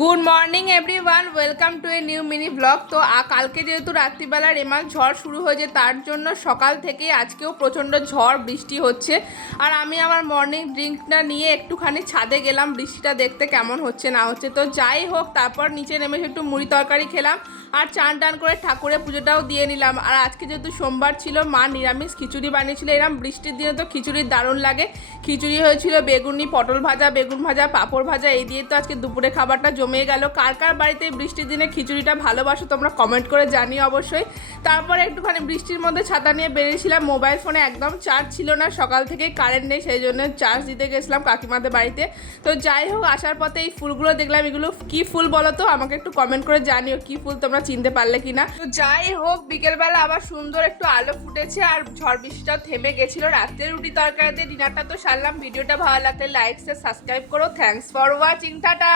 Good morning everyone, welcome to a new mini blog. তো কালকে যেহেতু রাত্রিবেলা রেমাল ঝড় শুরু হয়েছে, তার জন্য সকাল থেকেই আজকেও প্রচণ্ড ঝড় বৃষ্টি হচ্ছে। আর আমি আমার মর্নিং ড্রিঙ্কটা নিয়ে একটুখানি ছাদে গেলাম বৃষ্টিটা দেখতে কেমন হচ্ছে না হচ্ছে। তো যাই হোক, তারপর নিচে নেমে একটু মুড়ি তরকারি খেলাম আর চান টান করে ঠাকুরের পুজোটাও দিয়ে নিলাম। আর আজকে যেহেতু সোমবার ছিল, মা নিরামিষ খিচুড়ি বানিয়েছিল। এরকম বৃষ্টির দিনে তো খিচুড়ির দারুণ লাগে। খিচুড়ি হয়েছিল বেগুনি, পটল ভাজা, বেগুন ভাজা, পাঁপড় ভাজা, এই দিয়ে তো আজকে দুপুরে খাবারটা জমে গেল। কার কার বাড়িতে বৃষ্টির দিনে খিচুড়িটা ভালোবাসো তোমরা কমেন্ট করে জানিও অবশ্যই। তারপরে একটুখানি বৃষ্টির মধ্যে ছাতা নিয়ে বেরিয়েছিলাম। মোবাইল ফোনে একদম চার্জ ছিল না, সকাল থেকেই কারেন্ট নেই, সেই জন্য চার্জ দিতে গেছিলাম কাকিমাদের বাড়িতে। তো যাই হোক, আসার পথে এই ফুলগুলো দেখলাম। এগুলো কি ফুল বলো তো, আমাকে একটু কমেন্ট করে জানিও কি ফুল তোমরা চিনতে পারলে কিনা। তো যাই হোক, বিকেলবেলা আবার সুন্দর একটু আলো ফুটেছে আর ঝড় বৃষ্টিটাও থেমে গেছিল। রাত্রে রুটি তরকারিতে ডিনারটা তো সারলাম। ভিডিওটা ভালো লাগলে লাইক সাবস্ক্রাইব করো। Thanks for watching, tata.